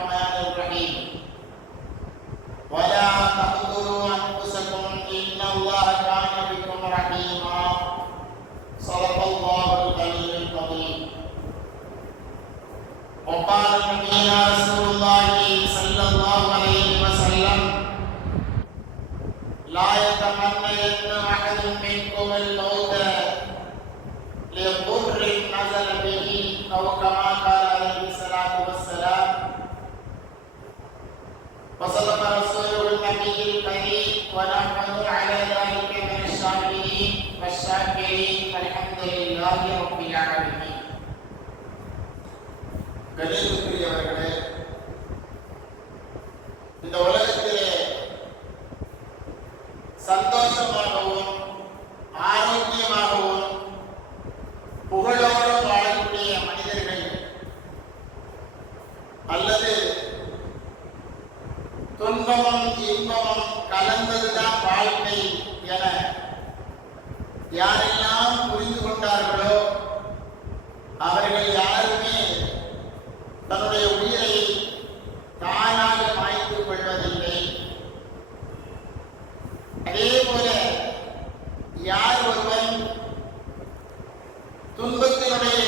الرحمن الرحيم ولا تقتلوا أنفسكم إن الله كان بكم رحيما صدق الله العلي العظيم. وقال نبينا رسول الله صلى الله عليه وسلم لا يتمنين أحد منكم الموت لضر نزل به أو كما قال عليه الصلاة والسلام. وصدق رسوله النبي الكريم ونحن على ذلك من الشاكرين والشاكرين الحمد لله رب العالمين. கணிதத்துக்குரியவர்களே, இந்த உலகத்திலே சந்தோஷமாகவும் ஆரோக்கியமாகவும் புகழோடு வாழக்கூடிய மனிதர்கள் அல்லது துன்பமும் இன்பமும் கலந்ததுதான் வாழ்க்கை என யாரெல்லாம் புரிந்து கொண்டார்களோ அவர்கள் யாருமே தன்னுடைய உயிரை தானாக மாய்த்துக் கொள்வதில்லை. அதே போல யார் ஒருவன் துன்பத்தினுடைய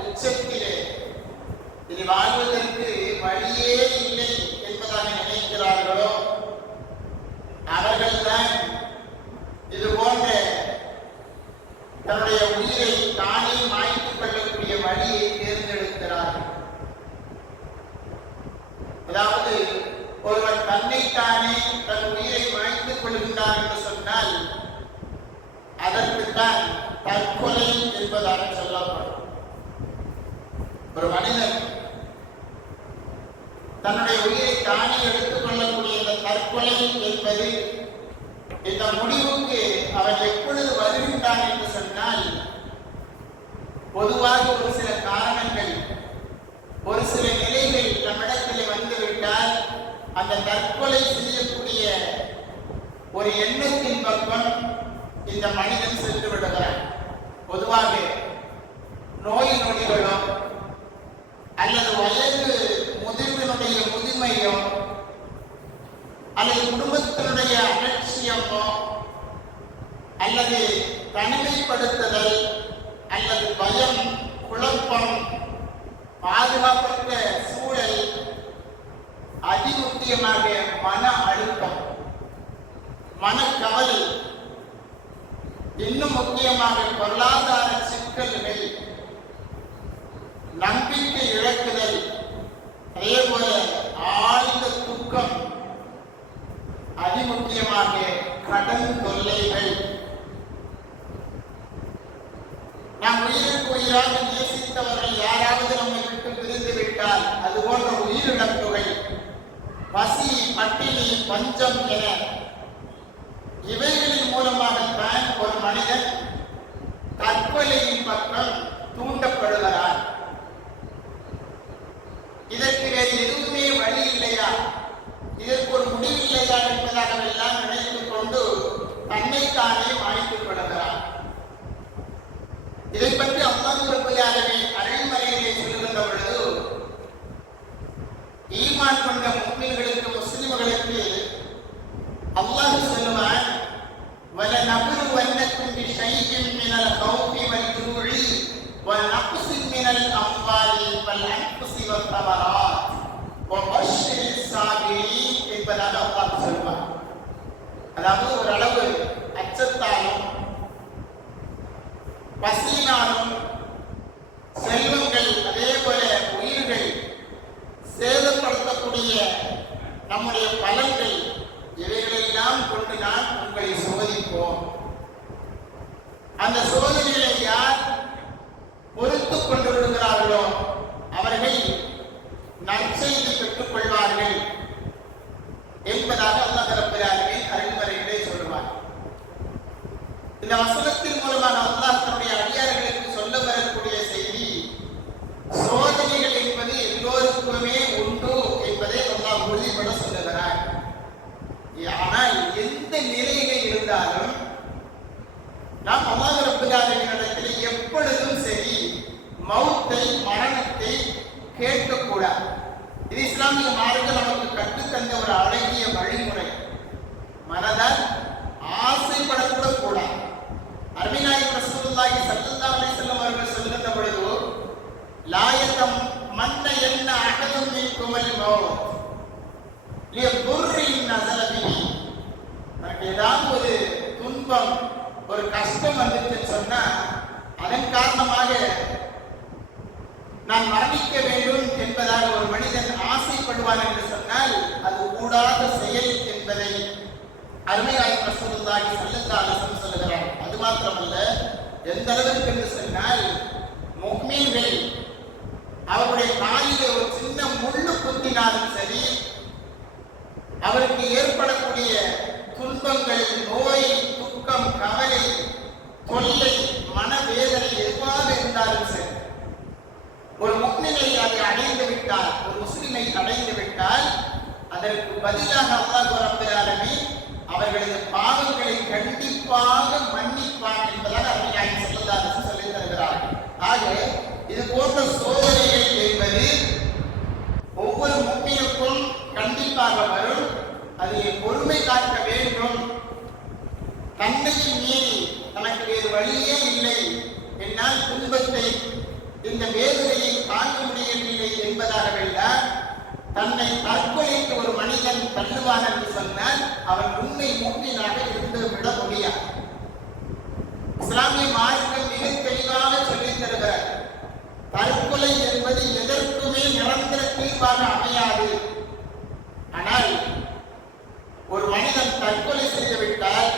உச்சத்திலே இது வாழ்வதற்கு வழியே இல்லை என்பதாக நினைக்கிறார்களோ அவர்கள்தான் இது போன்ற தன்னுடைய உயிரை தானே மாய்த்துக் கொள்ளக்கூடிய வழியை தேர்ந்தெடுக்கிறார்கள். அதாவது ஒருவன் தன்னைத்தானே தன் உயிரை மாய்த்துக் கொள்கின்றான் என்று சொன்னால் அதற்குத்தான் தற்கொலை என்பதாக சொல்லப்படும். ஒரு மனிதன் தன்னுடைய உயிரை தானே எடுத்துக் கொள்ளக்கூடிய இந்த தற்கொலை என்பது இந்த முடிவுக்கு அவன் எப்பொழுது வருகின்றான் என்று சொன்னால் பொதுவாக ஒரு சில காரணங்கள் ஒரு சில நிலைகள் நம்மிடத்தில் வந்துவிட்டால் அந்த தற்கொலை செய்யக்கூடிய ஒரு எண்ணத்தின் பக்கம் இந்த மனிதன் சென்று விடுகிறான். பொதுவாக நோய் நொடிகளோ அல்லது வயது முதிர்வினுடைய முதுமையோ அல்லது குடும்பத்தினுடைய அலட்சியமோ அல்லது தனிமைப்படுத்துதல் அல்லது பயம், குழப்பம், பாதுகாப்பற்ற சூழல், அதிமுக்கியமாக மன அழுத்தம், மனக்கவலை, இன்னும் முக்கியமாக பொருளாதார சிக்கல்கள், நம்பிக்கை இழக்குதல், அதே போல ஆழ்ந்த துக்கம், அதிமுக்கியமாக கடன் தொல்லைகள், நாம் உயிருக்கு உயிராக நேசித்தவர்கள் யாராவது நம்மை விட்டு பிரிந்து விட்டால் அது போன்ற உயிரிழப்புகள், பசி, பட்டினி, பஞ்சம் என இவைகளின் மூலமாகத்தான் ஒரு மனிதன் தற்கொலையின் பக்கம் தூண்டப்படுகிறார். இதற்கு வேறு எதுவுமே வழி இல்லையா, இதற்கு ஒரு முடிவில்லையா என்பதாகவெல்லாம் நினைத்துக் கொண்டு தன்னைத்தானே மாய்த்துக் கொள்கிறார். இதை பற்றி அல்லாஹ் ரப்பல் ஆலமீன் அருள்மறையிலே சொல்லுகின்ற பொழுது ஈமான் கொண்ட முஃமின்களுக்கு, முஸ்லிம்களுக்கு அல்லாஹ் சொல்லுவான், وَلَنَبْلُوَنَّكُمْ بِشَيْءٍ مِنَ الْخَوْفِ وَالْجُوعِ وَنَقْصٍ مِنَ الْأَمْوَالِ وَالْأَنْفُسِ وَالثَّمَرَاتِ وَبَشِّرِ الصَّابِرِينَ என்பதாக அல்லாஹ் சொல்வார். அதாவது ஒரு அளவு அச்சத்தாலும் பசியினாலும் செல்வங்கள், அதே போல உயிர்கள் சேதப்படுத்தக்கூடிய நம்முடைய பலன்கள், இவைகளெல்லாம் கொண்டு நான் உங்களை சோதிப்போம். அந்த சோதனைகளை யார் பொறுத்துக் கொண்டு விடுகிறார்களோ அவர்கள் நற்செய்தி பெற்றுக் கொள்வார்கள் என்பதாக அல்லாஹ் ரப்பல் ஆலமீன் அருள்மறையிலே சொல்லுவார். இந்த வசனத்தின் மூலமாக அல்லாஹ் தன்னுடைய அடியார்களுக்கு சொல்ல வரக்கூடிய செய்தி, சோதனைகள் என்பது எல்லோருக்குமே உண்டு என்பதை அல்லாஹ் உறுதிபட சொல்லுகிறார். ஆனால் எந்த நிலையிலே இருந்தாலும் நாம் அல்லாஹ் ரப்பல் ஆலமீனிடத்தில் எப்பொழுதும் சரி மௌத்தை, மரணத்தை கேட்கக்கூடாது. இதை இஸ்லாமிய மார்க்கம் நமக்கு கற்றுத்தந்த ஒரு அழகிய வழிமுறை. மனதால் ஆசைப்படக்கூட கூடாது. அருமைநாயகம் ரசூலுல்லாஹி ஸல்லல்லாஹு அலைஹி வஸல்லம் அவர்கள் சொல்கின்ற பொழுது, லாயத்தம் மன்ன என்ன அகதும் மின்குமல் மௌத் லியதுர்ரின் நஸலபிஹி. நமக்கு ஏதாவது ஒரு துன்பம், ஒரு கஷ்டம் வந்துச்சுன்னு சொன்னா அதன் காரணமாக நான் மரணிக்க வேண்டும் என்பதாக ஒரு மனிதன் ஆசைப்படுவான் என்று சொன்னால் அது கூடாத செயல் என்பதை அருமைநாயகம் ரசூலுல்லாஹி ஸல்லல்லாஹு அலைஹி வஸல்லம் சொல்லுகிறார். அது மாத்திரமல்ல, எந்த அளவிற்கு என்று சொன்னால் முஃமின்கள் அவருடைய காலிலே ஒரு சின்ன முள்ளு குத்தினாலும் சரி, அவருக்கு ஏற்படக்கூடிய துன்பங்கள், நோய், துக்கம், கவலை, தொல்லை, மனவேதனை எதுவாக இருந்தாலும் சரி, ஒரு முஃமினை அதை அடைந்து விட்டால், ஒரு முஸ்லிமை அடைந்து விட்டால், அதற்கு பதிலாக அல்லாஹ் ரப்பல் ஆலமீன் அவர்களது பாவங்களை கண்டிப்பாக மன்னிப்பான் என்பதாக அருமைநாயகம் ஸல்லல்லாஹு அலைஹி வஸல்லம் சொல்லி தருகிறார்கள். ஆக இது போன்ற சோதனைகள் என்பது ஒவ்வொரு முஃமினுக்கும் கண்டிப்பாக வரும். அதை பொறுமை காக்க வேண்டும். தன்னையை மீறி தனக்கு வேறு வழியே இல்லை, என்னால் துன்பத்தை, இந்த வேதனையை தாங்க முடியவில்லை என்பதாக வேண்டாம். தன்னை தற்கொலைக்கு ஒரு மனிதன் தள்ளுவான் என்று சொன்னால் அவன் உண்மை முஃமினாக இருந்து விட முடியாது. இஸ்லாமிய மார்க்கம் மிக தெளிவாக சொல்லித் தருகிறார், தற்கொலை என்பது எதற்குமே நிரந்தர தீர்வாக அமையாது. ஆனால் ஒரு மனிதன் தற்கொலை செய்துவிட்டால்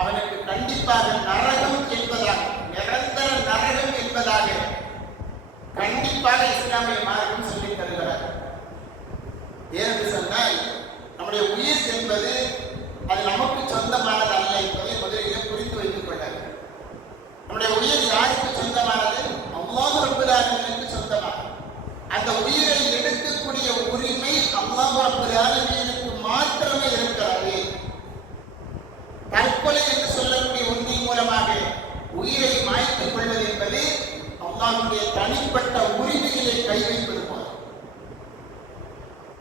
அவனுக்கு கண்டிப்பாக நரகம் என்பதாக, நிரந்தர நரகம் என்பதாக கண்டிப்பாக இஸ்லாமிய மார்க்கம் சொல்லித் தருகிறார். ஏனென்று சொன்னால் நம்முடைய உயிர் என்பது அது நமக்கு சொந்தமானது அல்ல என்பதை முதலில் புரிந்து வைத்துக் கொண்டார். நம்முடைய உயிர் யாருக்கு சொந்தமானது? அல்லாஹ் ரப்பல் ஆலமீனுக்கு சொந்தமானது. அந்த உயிரை எடுக்கக்கூடிய உரிமை அல்லாஹ் ரப்பல் ஆலமீனுக்கு மாத்திரமே இருக்கிறது. தற்கொலை என்று சொல்லக்கூடிய ஒன்றின் மூலமாக உயிரை மாய்த்துக் கொள்வது என்பது அல்லாஹ்வுடைய தனிப்பட்ட உரிமையிலே கை வைப்பது போல,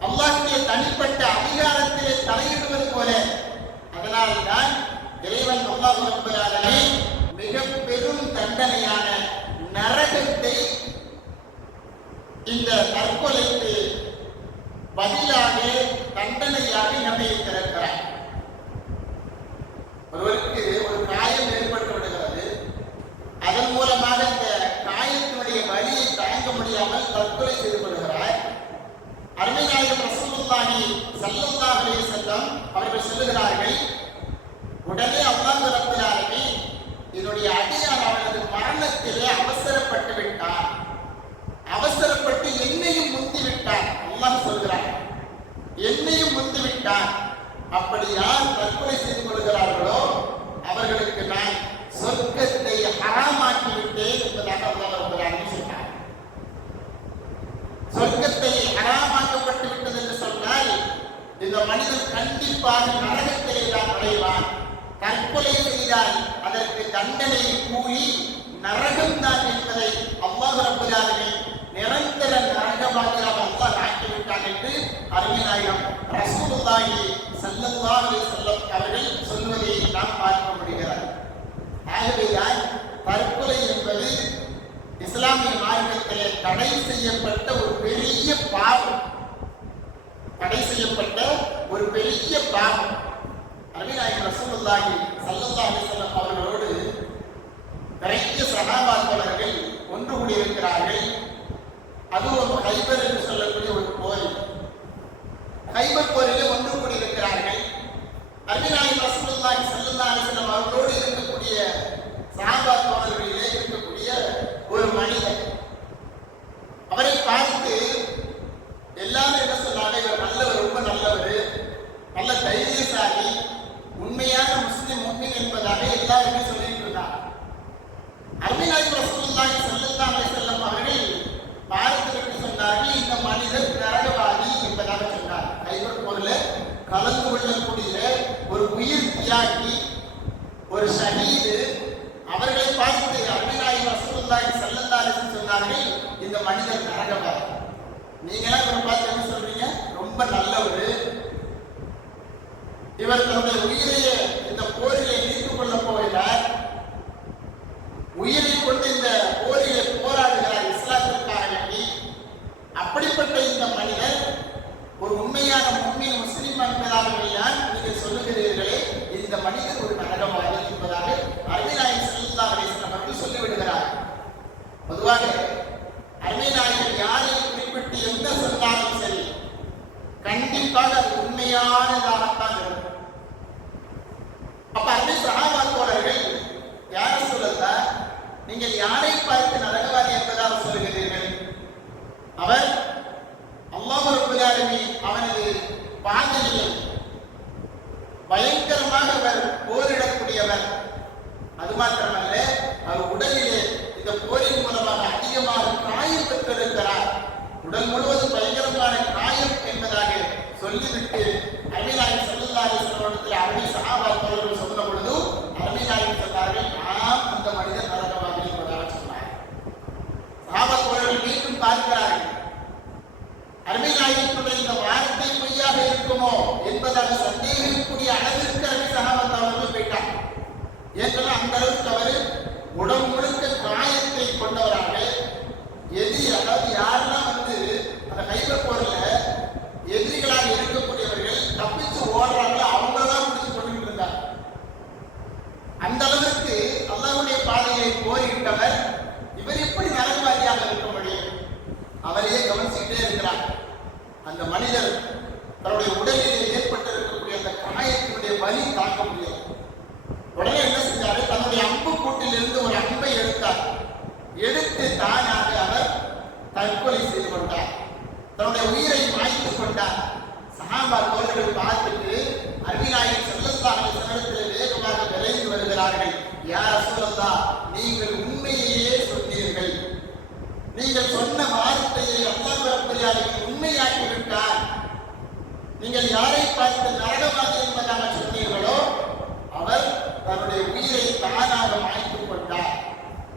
அல்லாஹ்வுடைய தனிப்பட்ட அதிகாரத்திலே தலையிடுவது போல. அதனால்தான் இறைவன் அல்லாஹ் ரப்பல் ஆலமீன் மிக பெரும் தண்டனையான நரகத்தை இந்த தற்கொலைக்கு பதிலாக தண்டனையாக நிர்ணயித்திருக்கிறார். ஒருவருக்கு ஒரு காயம் ஏற்பட்டு விடுகிறது, அதன் மூலமாக இந்த காயத்தினுடைய வலியை தாங்க முடியாமல் தற்கொலை செய்து கொள்கிறார். அருமைநாயகம் ரசூலுல்லாஹி ஸல்லல்லாஹு அலைஹி வஸல்லம் அவர்கள் சொல்லுகிறார்கள், உடனே அல்லாஹ் ரப்பல் ஆலமீன் என்னுடைய அடியார் அவனது மரணத்திலே அவசரப்பட்டு விட்டார், அவசரப்பட்டு என்னையும் முந்தி விட்டார். அல்லாஹ் சொல்கிறார், என்னையும் முந்தி விட்டார். அப்படி யார் தற்கொலை செய்து கொள்கிறார்களோ அவர்களுக்கு நான் சொர்க்கத்தை ஹராமாக்கி விட்டேன் என்பதாக அல்லாஹ் ரப்பல் ஆலமீன் சொன்னார். சொர்க்கத்தை ஹராமாக்கப்பட்டு விட்டது என்று சொன்னால் இந்த மனிதன் கண்டிப்பாக நரகத்திலே தான் நுழைவான். தற்கொலை செய்தால் அதற்கு தண்டனை கூலி நரகம் தான் என்பதை அல்லாஹ் ரப்பல் ஆலமீன் நிரந்தர நரகமாக அல்லாஹ் ஆக்கிவிட்டான் என்று அருமைநாயகம் ரசூலுல்லாஹி ஸல்லல்லாஹு அலைஹி வஸல்லம் அவர்கள் சொல்வதை நாம் பார்க்க முடிகிறது. ஆகவேதான் தற்கொலை என்பது இஸ்லாமிய மார்க்கத்திலே தடை செய்யப்பட்ட ஒரு பெரிய பாவம், தடை செய்யப்பட்ட ஒரு பெரிய பாவம். அருமைநாயகம் ரசூலுல்லாஹி ஸல்லல்லாஹு அலைஹி வஸல்லம் அவர்களோடு நிறைய சஹாபாக்கள் ஒன்று கூடியிருக்கிறார்கள். அதுவும் கைபர் என்று சொல்லக்கூடிய ஒரு போர். கைபர் போரிலே ஒன்று கூடியிருக்கிறார்கள். அருமைநாயகம் ரசூலுல்லாஹி ஸல்லல்லாஹு அலைஹி வஸல்லம் அவர்களோடு இருக்கக்கூடிய சஹாபாக்களிலே இருக்கக்கூடிய ஒரு மனிதர், அவரை பார்த்து எல்லாரும் என்ன சொன்னாங்க, இவர் நல்லவர், ரொம்ப நல்லவர், நல்ல தைரியசாலி, உண்மையான முஸ்லிம் முஃமின் என்பதாக எல்லாருமே சொல்லிட்டு இருந்தார். அருமைநாயகம் ரசூலுல்லாஹி ஸல்லல்லாஹு அலைஹி வஸல்லம் அவர்கள் பார்த்துவிட்டு சொன்னார்கள், இந்த மனிதர் நரகவாதி என்பதாக சொன்னார். கைபர் போரில் கலந்து கொள்ளக்கூடிய ஒரு உயிர் தியாகி, ஒரு ஷஹீது, அவர்களை பார்த்து அருமைநாயகம் ரசூலுல்லாஹி ஸல்லல்லாஹு அலைஹி வஸல்லம் சொன்னார்கள், இந்த மனிதர் நரகவாதி. நீங்க எல்லாம் இவரை பார்த்து என்ன சொல்றீங்க? இவர் தன்னுடைய உயிரையே இந்த போரிலே நீத்துக் கொள்ளப் போகிறார். உயிரை கொண்டு இந்த போரிலே போராடுகிறார் இஸ்லாத்திற்காக வேண்டி. அப்படிப்பட்ட இந்த மனிதர் ஒரு உண்மையான முஸ்லிம் என்பதாக நீங்கள் சொல்லுகிறீர்களே, இந்த மனிதர் ஒரு நரகவாதி என்பதாக அருமைநாயகம் ஸல்லல்லாஹு அலைஹி வஸல்லம் அவர்கள் சொல்லிவிடுகிறார். பொதுவாக அருமைநாயகம் யாரை குறிப்பிட்டு எந்த சொன்னாலும் சரி, கண்டிப்பாக அது உண்மையானதாகத்தான் இருக்கும். அப்ப அருமை சஹாபா தோழர்கள் யார சொல்லல, நீங்கள் யாரை பார்த்து நரகவாதி என்பதாக சொல்லுகிறீர்கள்? அவர் அல்லாஹ் ரப்பல் ஆலமீன் அவனது பாதையிலே பயங்கரமாக அவர் போரிடக்கூடியவர். அது மாத்திரமல்ல, அவர் உடலிலே இந்த போரின் மூலமாக அதிகமாக காயம் பெற்றிருக்கிறார். உடல் முழுவதும் பயங்கரமான காயம் என்பதாக சொல்லிவிட்டு அருமைநாயகம் ஸல்லல்லாஹு அலைஹி வஸல்லம் அருமை சஹாபா தோழர்கள் சொன்ன பொழுது அருமைநாயகம் சொன்னார்கள், நாம் அந்த மனிதர் நரகவாதி என்பதாக சொன்னார். சஹாபா தோழர்கள் மீண்டும் பார்க்கிறார்கள், அருமைநாயகத்துடைய இந்த வார்த்தை பொய்யாக இருக்குமோ என்பதாக சந்தேகிக்கக்கூடிய அளவிற்கு அருமை சஹாபா தோழர்கள் போயிட்டார். ஏற்கனவே அந்த அளவுக்கு அவர் உடம்பு முழுக்க காயத்தை கொண்டவராக எதிரி, அதாவது யாரெல்லாம் அந்த கைபர் போர்ல எதிரிகளாக இருக்கக்கூடியவர்கள் தப்பிச்சு ஓடுறாங்களோ அவங்களதான் பிடிச்சு கொண்டு இருந்தார். அந்த அளவிற்கு அல்லாஹ்வுடைய பாதையை போரிட்டவர் இவர் எப்படி நரகவாதியாக இருக்க முடியும்? அவரையே கவனிச்சுக்கிட்டே இருக்கிறார். அந்த மனிதர் தன்னுடைய உடலிலே ஏற்பட்டிருக்கக்கூடிய அந்த காயத்தினுடைய வலி தாக்க முடியாது. உடனே என்ன செஞ்சாரு, தன்னுடைய அம்பு கூட்டிலிருந்து ஒரு அம்பை எடுத்தார். எடுத்து தானாக அவர் தற்கொலை செய்து கொண்டார். தன்னுடைய உயிரை மாய்த்துக் கொண்டார். சஹாபா தோழர்கள் பார்த்துட்டு அருமைநாயகம் ஸல்லல்லாஹு அலைஹி வஸல்லம் வேகமாக விரைந்து வருகிறார்கள். யா ரசூலல்லாஹ், நீங்கள் உண்மையையே சொன்னீர்கள். நீங்கள் சொன்ன வார்த்தையை அல்லாஹ் ரப்பல் ஆலமீன் உண்மையாக்கி விட்டார். நீங்கள் யாரை பார்த்து நரகவாதி என்பதாக சொன்னீர்களோ அவர் தன்னுடைய உயிரை தானாக மாய்த்துக் கொண்டார்,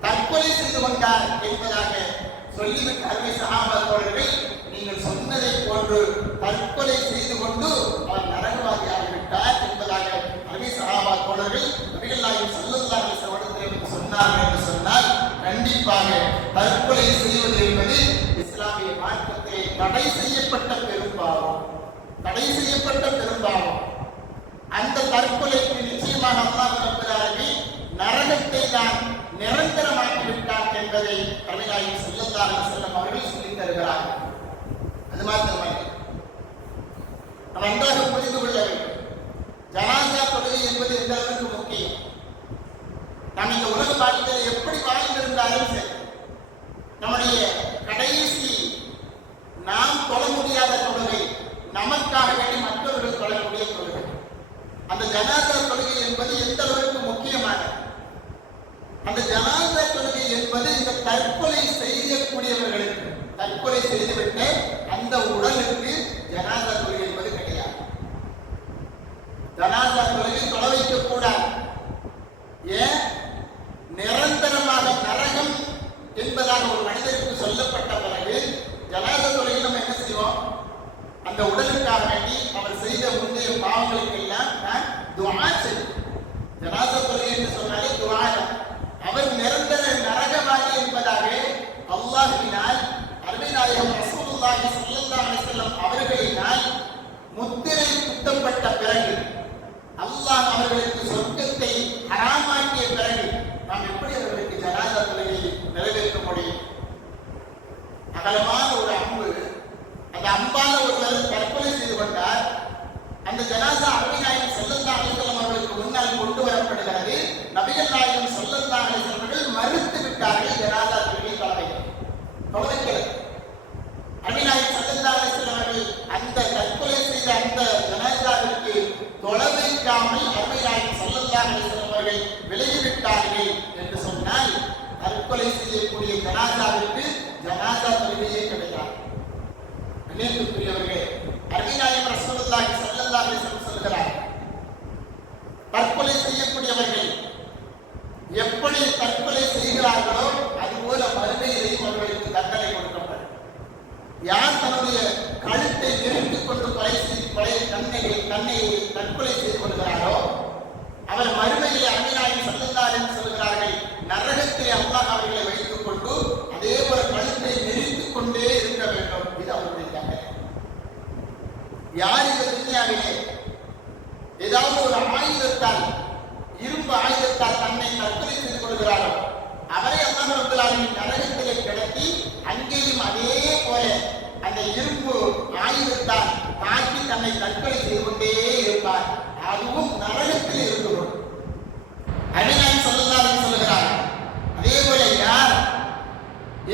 தற்கொலை செய்து கொண்டார் என்பதாக சொல்லிவிட்டு அருமை சஹாபா தோழர்கள், நீங்கள் சொன்னதை போன்று தற்கொலை செய்து கொண்டு அவர் நரகவாதியாக விட்டார் என்பதாக அருமை சஹாபா தோழர்கள் நபிகள் நாயகம் ஸல்லல்லாஹு அலைஹி வஸல்லம் சொன்னார்கள் என்று சொன்னால், கண்டிப்பாக தற்கொலை செய்வது என்பது இஸ்லாமிய மார்க்கத்திலே தடை செய்யப்பட்ட பெரும்பாவம். தடை செய்யப்பட்ட பெரும்பாவம். அந்த தற்கொலைக்கு நிச்சயமாக அல்லாஹ் ரப்பல் ஆலமீன் நரகத்தை தான் நிரந்தரமாக்கி விட்டார் என்பதை அருமைநாயகம் ஸல்லல்லாஹு அலைஹி வஸல்லம் அவர்கள் சொல்லித் தருகிறார்கள். அது மாத்திரமல்ல, நாம் நன்றாக புரிந்து கொள்ள வேண்டும், ஜனாஸா தொழுகை என்பது எந்த அளவுக்கு முக்கியம். நாம் இந்த உலக வாழ்க்கையில் எப்படி வாழ்ந்திருந்தாலும் சரி, நம்முடைய கடைசி நாம் தொழ முடியாத தொழுகை, நமக்காக வேண்டி மற்றவர்கள் தொழக்கூடிய தொழுகை, அந்த ஜனாஸா தொழுகை என்பது எந்த அளவுக்கு முக்கியமானது. அந்த ஜனாஸா தொழுகை என்பது இந்த தற்கொலை செய்யக்கூடியவர்களுக்கு, தற்கொலை செய்துவிட்டு அந்த உடலுக்கு ஜனாஸா தொழுகை என்பது கிடையாது. ஜனாஸா தொழுகை தொழ வைக்க கூடாது. ஏன்? நிரந்தரமாக நரகம் என்பதாக ஒரு மனிதருக்கு சொல்லப்பட்ட பிறகு ஜனாஸா தொழுகை நம்ம என்ன செய்வோம்? அந்த உடலுக்காக வேண்டி அவர் செய்த முந்தைய பாவங்களுக்கு எல்லாம் துஆ செய்வோம். ஜனாஸா தொழுகை என்று சொன்னாலே துஆ. அவர் நிரந்தர நரகவாதி என்பதாக அல்லாஹ்வினால் அருமைநாயகம் ரசூலுல்லாஹி ஸல்லல்லாஹு அலைஹி வஸல்லம் அவர்களினால் முத்திரை குத்தப்பட்ட பிறகு, அல்லாஹ் அவர்களுக்கு சொர்க்கத்தை ஹராமாக்கிய பிறகு நாம் எப்படி அவர்களுக்கு ஜனாஸா தொழுகையை நிறைவேற்ற முடியும்? அகலமான ஒரு அம்பு, அந்த அம்பால ஒருவர் தற்கொலை செய்து கொண்டார். அந்த ஜனாஸா அருமைநாயகம் ஸல்லல்லாஹு அலைஹி வஸல்லம் அவர்களுக்கு முன்னால் கொண்டு வரப்படுகிறது. நபிகள் நாயகம் ஸல்லல்லாஹு அலைஹி வஸல்லம் அவர்கள் மறுத்து விட்டார்கள் ஜனாஸா தொழுகை தொழவை. அருமைநாயகம் ஸல்லல்லாஹு அலைஹி வஸல்லம் அவர்கள் அந்த தற்கொலை செய்த அந்த ஜனாஸாவிற்கு தொழ வைக்காமல் அருமைநாயகம் ஸல்லல்லாஹு அலைஹி வஸல்லம் அவர்கள் விலகிவிட்டார்கள் என்று சொன்னால், தற்கொலை செய்யக்கூடிய ஜனாஸாவிற்கு ஜனாஸா தொழுகையே கிடையாது. அன்பிற்குரியவர்களே, அருமைநாயகம் ரசூலுல்லாஹி ஸல்லல்லாஹு அலைஹி வஸல்லம் சொல்கிறார், தற்கொலை செய்யக்கூடியவர்கள் எப்படி தற்கொலை செய்கிறார்களோ அதுபோல மறுமையிலேயும் அவர்களுக்கு தண்டனை கொடுக்கப்படும். யார் தன்னுடைய கழுத்தை நெருங்கிக் கொண்டு தற்கொலை செய்து யார் இந்த துன்யாவிலே ஏதாவது ஒரு ஆயுதத்தால், இரும்பு ஆயுதத்தால் தன்னை தற்கொலை செய்து கொள்கிறாரோ அவரை அல்லாஹ் ரப்பல் ஆலமீன் நரகத்திலே கிடத்தி அங்கேயும் அதே போல அந்த இரும்பு ஆயுதத்தால் தாக்கி தன்னை தற்கொலை செய்து கொண்டே இருப்பார். அதுவும் நரகத்தில் இருக்கிறோம். அபிநாயகம் ஸல்லல்லாஹு அலைஹி வஸல்லம் சொல்கிறார். அதே போல யார்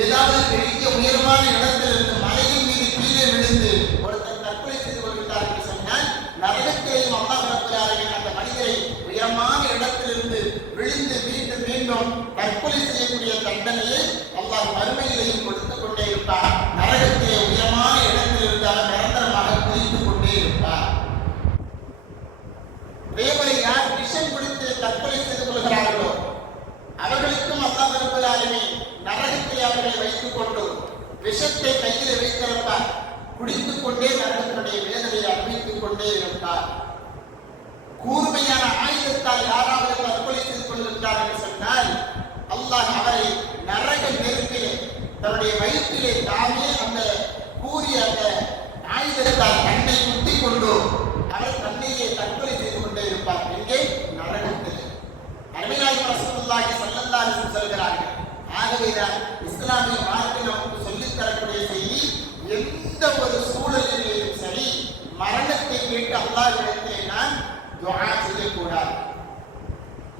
ஏதாவது பெரிய உயரமான இடத்திலிருந்து மலையின் மீது கீழே விழுந்து ஒருத்தர் தற்கொலை செய்து கொள்கிறார் என்று சொன்னால் நரகத்திலேயும் அல்லாஹ் ரப்பல் ஆலமீன் அந்த மனிதரை உயரமான இடத்திலிருந்து விழுந்து மீண்டும் மீண்டும் தற்கொலை செய்யக்கூடிய தண்டனையை அல்லாஹ் மறுமையிலேயும் கொடுத்துக் கொண்டே இருப்பார். நரகத்திலே உயரமான இடத்திலிருந்து அவர் நிரந்தரமாக குதித்துக் கொண்டே இருப்பார். அதேபோல யார் விஷம் குடித்து தற்கொலை செய்து கொள்கிறார்களோ அவர்களுக்கும் அல்லாஹ் ரப்பல் ஆலமீன் நரகத்திலே அவர்களை வைத்துக் கொண்டு விஷத்தை கையிலே வைத்திருப்பார். குடித்துக் கொண்டே நரகத்தினுடைய வேதனையை அனுபவித்துக் கொண்டே இருப்பார். கூர்மையான ஆயுதத்தால் யாராவது தற்கொலை செய்து கொள்கின்றார் என்று சொன்னால் அல்லாஹ் அவரை நரக நெருப்பிலே தன்னுடைய வயிற்றிலே தாமே அந்த கூறிய அந்த ஆயுதத்தால் தன்னை குத்தி கொண்டு அவர் தன்னையே தற்கொலை செய்து கொண்டே இருப்பார். எங்கே? நரகத்தில். அருமைநாயகம் ரசூலுல்லாஹி ஸல்லல்லாஹு அலைஹி வஸல்லம் சொல்கிறார்கள். ஆகவேதான் இஸ்லாமிய மார்க்கம் நமக்கு சொல்லித் தரக்கூடிய செய்தி, எந்த ஒரு சூழலிலும் சரி மரணத்தை கேட்டு அல்லாஹ்விடத்திலே நான் துஆ செய்யக்கூடாது.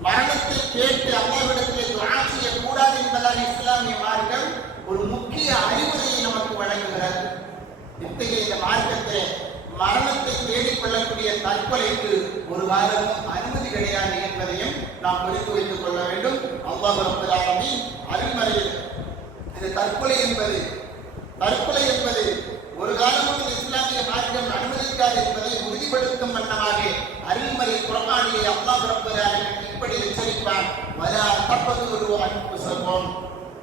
மரணத்தை கேட்டு அல்லாஹ்விடத்திலே துஆ செய்யக்கூடாது என்பதால் இஸ்லாமிய மார்க்கம் ஒரு முக்கிய அறிவுரையை நமக்கு வழங்குகிறது. இத்தகைய இந்த மார்க்கத்திலே மரணத்தை தேடிக்கொள்ளக்கூடிய தற்கொலைக்கு ஒரு காலமும் அனுமதி கிடையாது என்பதையும் நாம் புரிந்து வைத்துக் கொள்ள வேண்டும். அல்லாஹ் ரப்பல் ஆலமீன் அருள்மறையில் இது தற்கொலை என்பது ஒரு காலமும் இஸ்லாமிய மார்க்கம் அனுமதிக்காது என்பதை உறுதிப்படுத்தும் வண்ணமாக அருள்மறை குர்ஆனிலே அல்லாஹ் ரப்பல் ஆலமீன் இப்படி எச்சரிப்பார். வலா தக்துலு அன்ஃபுஸக்கும்,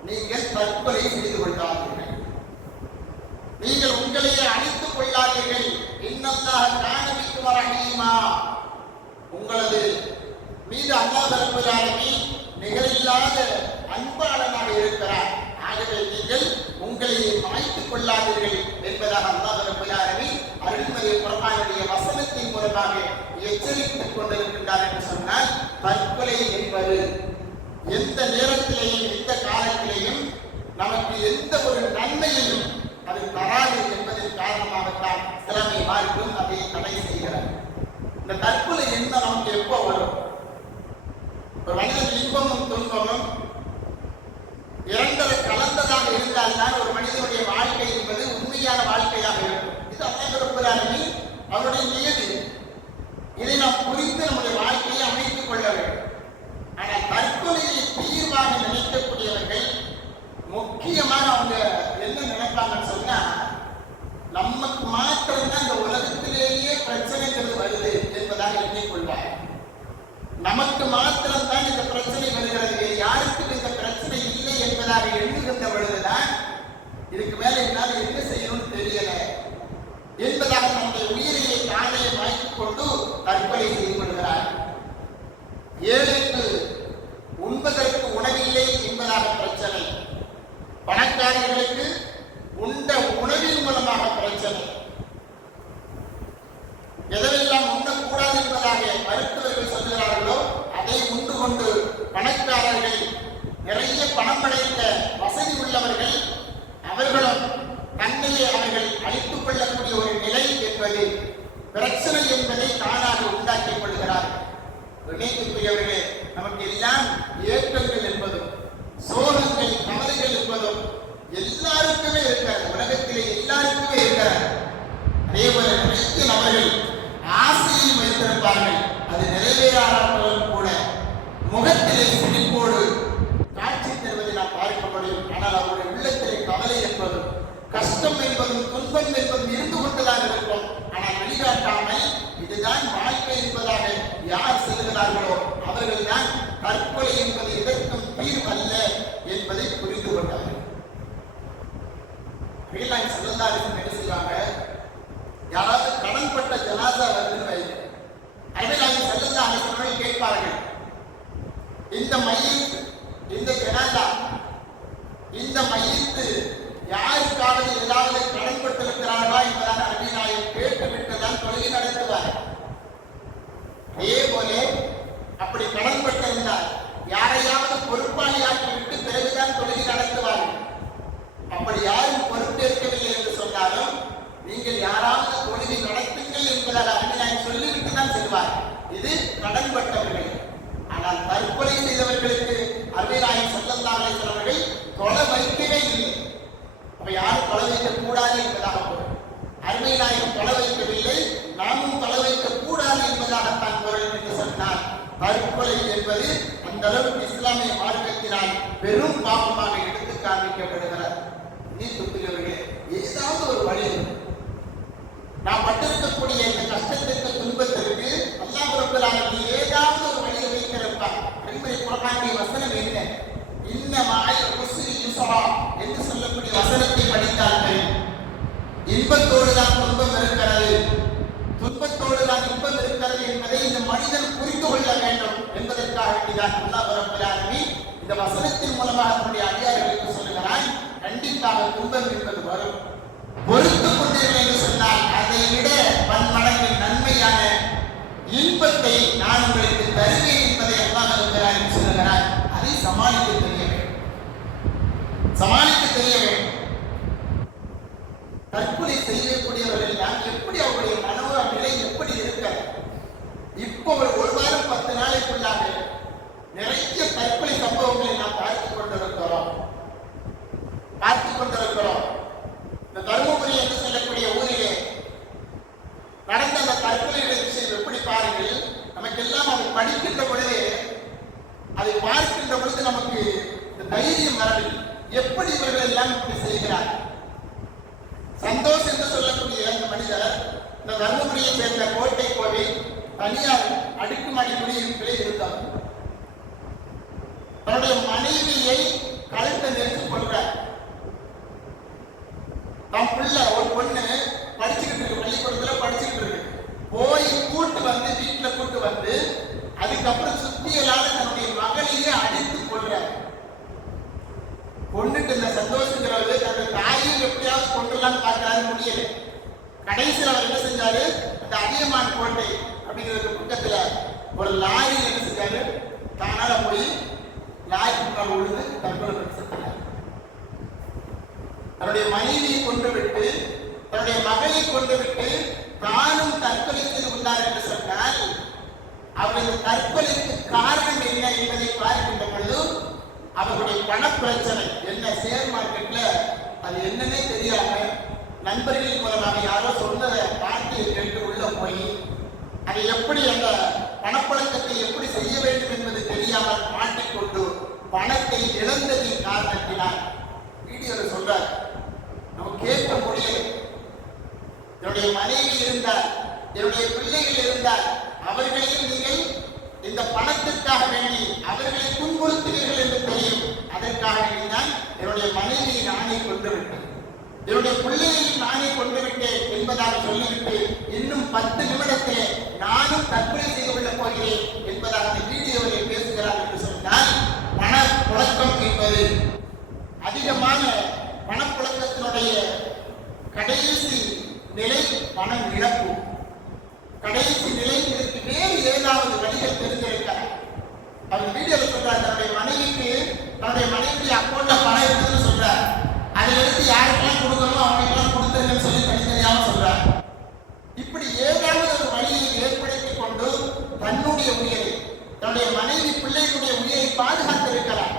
நீங்கள் தற்கொலை செய்து கொள்ளாதீர்கள், நீங்கள் உங்களையே அழித்துக் கொள்ளாதீர்கள். இன்னல்லாஹ கான பிக்கும் ரஹீமா, உங்களது மீது அல்லாஹ் ரப்பல் ஆலமீன் நிகரில்லாத அன்பாளனாக இருக்கிறார். ஆகவே நீங்கள் உங்களையே மாய்த்துக் கொள்ளாதீர்கள் என்பதாக அல்லாஹ் ரப்பல் ஆலமீன் அருள்மறை குர்ஆனுடைய வசனத்தின் மூலமாக எச்சரித்துக் கொண்டிருக்கின்றார் என்று சொன்னால், தற்கொலை என்பது எந்த நேரத்திலேயும் எந்த காலத்திலேயும் நமக்கு எந்த ஒரு நன்மையையும் அது தராது என்பதன் காரணமாகத்தான் இஸ்லாமிய மார்க்கம் அதை தடை செய்கிறது. இந்த தற்கொலை என்ன நமக்கு எப்போ வரும்? ஒரு மனிதன் இன்பமும் துன்பமும் இரண்டரை கலந்ததாக இருந்தால்தான் ஒரு மனிதனுடைய வாழ்க்கை என்பது உண்மையான வாழ்க்கையாக இருக்கும். இது அல்லாஹ் ரப்பல் ஆலமீன் அவருடைய நியதி. இதை நாம் புரிந்து நம்முடைய வாழ்க்கையை அமைத்துக் கொள்ள வேண்டும். ஆனால் தற்கொலையை தீர்வாக நினைக்கக்கூடியவர்கள் முக்கியமாக அவங்க என்ன நினைப்பாங்கன்னு சொன்னா, நமக்கு மாத்திரம்தான் இந்த உலகத்திலேயே பிரச்சனைங்கிறது வருது என்பதாக எண்ணிக்கொள்வார். நமக்கு மாத்திரம்தான் இந்த பிரச்சனை வருகிறது, யாருக்கும் இந்த பிரச்சனை இல்லை என்பதாக எண்ணுகின்ற பொழுதுதான் இதுக்கு மேல என்னால் என்ன செய்யணும்னு தெரியல என்பதாக நம்முடைய உயிரியை தானே வாய்த்துக் கொண்டு தற்கொலை செய்து கொள்கிறார். ஏழைக்கு உண்பதற்கு உணவில்லை என்பதாக பிரச்சனை, பணக்காரர்களுக்கு உண்ட உணவின் மூலமாக பிரச்சனை, எதெல்லாம் உண்ணக்கூடாது என்பதாக மருத்துவர்கள் சொல்கிறார்களோ அதை உண்டு கொண்டு பணக்காரர்கள், நிறைய பணம் படைத்த வசதி உள்ளவர்கள், அவர்களும் தன்னையே அவர்கள் அழித்துக் கொள்ளக்கூடிய ஒரு நிலை என்பது பிரச்சனை என்பதை தானாக உண்டாக்கிக் கொள்கிறார்கள். இணைப்புக்குரியவர்களே, நமக்கு எல்லாம் ஏற்றங்கள் என்பதும் சோகங்கள் கவலைகள் என்பதும் எல்லாருக்குமே இருக்கிறது, உலகத்திலே எல்லாருக்குமே இருக்கிறது. அதே போல நிறைய நபர்கள் ஆசையும் வைத்திருப்பார்கள், அது நிறைவேறாதவர்களும் கூட முகத்திலே சிரிப்போடு காட்சி தருவதை நாம் பார்க்க முடியும். ஆனால் அவருடைய உள்ளத்திலே கவலை என்பதும் கஷ்டம் என்பதும் துன்பம் என்பதும் இருந்து கொண்டுதான் இருக்கும். ஆனால் வெளிக்காட்டாமல் இதுதான் வாழ்க்கை என்பதாக யார் சொல்கிறார்களோ அவர்கள் தான் தற்கொலை என்பது எதற்கும் தீர்வு அல்ல என்பதை புரிந்து கொண்டார்கள். என்ன செய்வாங்க, யாராவது கடன்பட்ட ஜனாசா வருதுன்னு வைங்க, அருமையாளர் ஸல்லல்லாஹு அலைஹி வஸல்லம் கேட்பார்கள், இந்த மையத், இந்த ஜனாசா, இந்த மையத்து யாருக்காவது ஏதாவது கடன்பட்டிருக்கிறார்களா என்பதாக அருமையாளர் கேட்டுவிட்டுதான் என்பதால் அருமையாக சொல்லிவிட்டு தான் செல்வார். இது கடன்பட்டவர்கள். ஆனால் தற்கொலை செய்தவர்களுக்கு அருமையாய் ஸல்லல்லாஹு அலைஹி வஸல்லம் அவர்கள் கொலை வைக்கவே இல்லை. அப்ப யாரும் கொலை வைக்க கூடாது என்பதாக பொருள். அருமையாயும் கொலை வைக்கவில்லை, நாமும் கொலை வைக்க கூடாது என்பதாகத்தான் பொருள் என்று சொன்னார். தற்கொலை என்பது அந்த அளவுக்கு இஸ்லாமிய மார்க்கத்தினால் பெரும் பாவமாக எடுத்து காண்பிக்கப்படுகிறார். நீத்துக்குரியவர்களே, ஏதாவது ஒரு வழி நாம் பட்டிருக்கக்கூடிய இந்த கஷ்டத்திற்கு துன்பத்திற்கு அல்லாஹ் ரப்பல் ஆலமீன் ஏதாவது ஒரு வழியை வைத்திருப்பார். அருமை குர்ஆனுடைய வசனம் என்ன? இன்ன மஅல் உஸ்ரி யுஸ்ரா என்று சொல்லக்கூடிய வசனத்தை படித்தார்கள். இன்பத்தோடு தான் துன்பம் இருக்கிறது, துன்பத்தோடு தான் இன்பம் இருக்கிறது என்பதை இந்த மனிதன் புரிந்து கொள்ள வேண்டும் என்பதற்காக வேண்டிதான் அல்லாஹ் ரப்பல் ஆலமீன் இந்த வசனத்தின் மூலமாக நம்முடைய அடியார்களுக்கு சொல்லுகிறான், கண்டிப்பாக துன்பம் என்பது வரும், பொறுத்துக் கொண்டீர்கள் என்று சொன்னால் அதை விட பன்மடங்கு நன்மையான இன்பத்தை நான் உங்களுக்கு தருவேன் என்பதை அல்லாஹ் இருக்கிறார் என்று சொல்லுகிறார். அதை சமாளிக்க தெரிய வேண்டும், சமாளிக்க தெரிய வேண்டும். தற்கொலை செய்யக்கூடியவர்கள் நான் எப்படி அவருடைய மனோர நிலை எப்படி இருக்கிறது? இப்போ ஒரு வாரம் 10 நாளைக்குள்ளாக நிறைய தற்கொலை சம்பவங்களை நாம் பார்த்துக் கொண்டிருக்கிறோம். இந்த தருமபுரி என்று சொல்லக்கூடிய ஊரிலே நடந்த அந்த தற்கொலையுடைய விஷயம் எப்படி பாருங்கள். நமக்கு எல்லாம் அதை படிக்கின்ற பொழுது, அதை பார்க்கின்ற பொழுது நமக்கு இந்த தைரியம் வரவில்லை. எப்படி இவர்கள் எல்லாம் இப்படி செய்கிறார்? சந்தோஷ் என்று சொல்லக்கூடிய அந்த மனிதர் இந்த தருமபுரியை சேர்ந்த கோட்டை கோவில் தனியார் அடுக்குமாடி குடியிருப்பிலே இருந்தார். தன்னுடைய மனைவியை கழுத்தை நெருங்கிக் கொள்கிறார். தம் பிள்ளை ஒரு பொண்ணு படிச்சுக்கிட்டு இருக்கு, பள்ளிக்கூடத்துல படிச்சுக்கிட்டு இருக்கு, போய் கூட்டு வந்து வீட்டுல கூட்டு வந்து அதுக்கப்புறம் சுத்தியலால தன்னுடைய மகளையே அடித்து கொள்றார். கொண்டுட்டு இந்த சந்தோஷங்கிறது தன்னுடைய தாயும் எப்படியாவது கொண்டுலான்னு பார்க்கறாரு, முடியல. கடைசியில் அவர் என்ன செஞ்சாரு, அந்த அதியமான் கோட்டை அப்படிங்கிறது பக்கத்துல ஒரு லாரியில் என்ன செஞ்சாரு, தானால போய் லாரி முன்னால் விழுந்து தற்கொலை பண்ணி செத்தார். தன்னுடைய மனைவியை கொண்டு விட்டு, தன்னுடைய மகளை கொண்டு விட்டு தானும் தற்கொலை செய்து கொண்டார் என்று சொன்னால் அவரது தற்கொலைக்கு காரணம் என்ன என்பதை பார்க்கின்ற பொழுது அவருடைய பணப்பிரச்சனை என்ன, ஷேர் மார்க்கெட்ல அது என்னன்னே தெரியாம நண்பர்கள் மூலமாக யாரோ சொன்னதை பார்த்து கேட்டு உள்ள போய் அதை எப்படி அந்த பணப்பழக்கத்தை எப்படி செய்ய வேண்டும் என்பது தெரியாமல் மாட்டிக்கொண்டு பணத்தை இழந்ததின் காரணத்தினால் வீடியோவில் சொல்றார், நம்ம கேட்க முடியல. என்னுடைய மனைவி இருந்தால், என்னுடைய பிள்ளைகள் இருந்தால் அவர்களையும் நீங்கள் இந்த பணத்திற்காக வேண்டி அவர்களை துன்புறுத்துவீர்கள் என்று தெரியும். அதற்காக வேண்டிதான் என்னுடைய மனைவியை நானே கொண்டு விட்டேன், என்னுடைய பிள்ளையையும் நானே கொண்டு விட்டேன் என்பதாக சொல்லிவிட்டு இன்னும் 10 நிமிடத்திலே நானும் தற்கொலை செய்து கொள்ளப் போகிறேன் என்பதாக அந்த வீடியோவில் பேசுகிறார் என்று சொன்னால், பணப்புழக்கம் என்பது அதிகமான பணப்புழக்கத்தினுடைய கடைசி நிலை பணம் இழப்பு. கடைசி நிலை இதற்கு வேறு ஏதாவது வழிகள் தெரிந்திருக்கிறார். அவர் வீடியோவில் சொல்றார், தன்னுடைய மனைவிக்கு தன்னுடைய மனைவியுடைய அக்கௌண்ட்ல பணம் இருக்குன்னு சொல்றார். அதில் எடுத்து யாருக்கெல்லாம் கொடுக்கணும் அவங்களுக்கெல்லாம் கொடுத்துருங்கன்னு சொல்லி தனித்தனியாக சொல்றார். இப்படி ஏதாவது ஒரு வழியை ஏற்படுத்தி கொண்டு தன்னுடைய உயிரை, தன்னுடைய மனைவி பிள்ளைகளுடைய உயிரை பாதுகாத்திருக்கிறார்.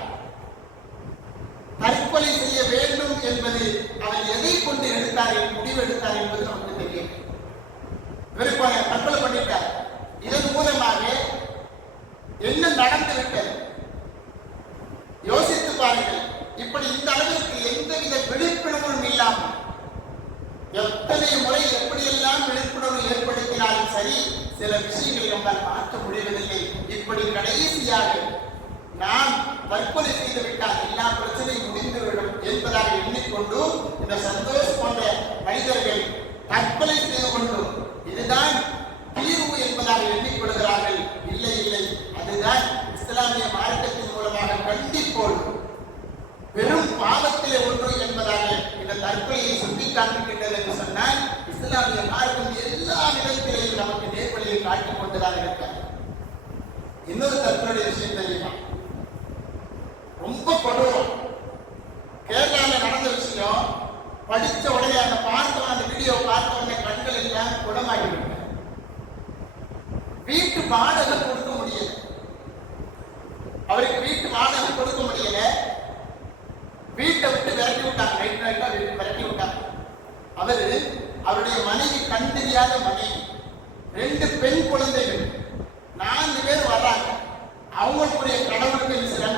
தற்கொலை செய்ய வேண்டும் என்பது அவர் எதை கொண்டு எடுத்தார், முடிவு எடுத்தார் என்பது நமக்கு தெரியும். வெறுப்பாக தற்கொலை பண்ணிட்டார். இதன் மூலமாக என்ன நடந்து விட்டது யோசித்து பாருங்கள். இப்படி இந்த அளவிற்கு எந்தவித விழிப்புணர்வும் இல்லாமல் எத்தனை முறை எப்படியெல்லாம் விழிப்புணர்வு ஏற்படுத்தினாலும் சரி, சில விஷயங்களை நம்மால் மாற்ற முடிவதில்லை. இப்படி கடைசியாக நாம் தற்கொலை செய்து விட்டால் எல்லா பிரச்சனையும் முடிந்துவிடும் என்பதாக எண்ணிக்கொண்டு இந்த சந்தோஷ் போன்ற மனிதர்கள் தற்கொலை செய்து கொண்டு இதுதான் தீர்வு என்பதாக எண்ணிக்கொள்கிறார்கள். இல்லை இல்லை, அதுதான் இஸ்லாமிய மார்க்கத்தின் மூலமாக கண்டிப்போடு பெரும் பாவத்திலே ஒன்று என்பதாக இந்த தற்கொலையை சுட்டிக்காட்டுகின்றது என்று சொன்னால், இஸ்லாமிய மார்க்கம் எல்லா விதத்திலேயும் நமக்கு நேர்வழியை காட்டிக் கொண்டுதான் இருக்கிறார். இன்னொரு தற்கொலை விஷயம் தெரியுமா, ரொம்ப கொடூரம். கேரளாவில் நடந்த விஷயம். படித்த உடனே அந்த வீடியோ பார்த்த உடனே கண்கள் எல்லாம் குடம் வீட்டு வாடகை கொடுக்க முடியல. அவருக்கு வீட்டு வாடகை கொடுக்க முடியல. வீட்டை விட்டு விரட்டி விட்டாங்க. விரட்டி விட்டாங்க. அவருடைய மனைவி, கண் தெரியாத மனைவி, 2 பெண் குழந்தைகள், 4 பேர் வர்றாங்க. அவங்களுக்குரிய கடவுளுக்கு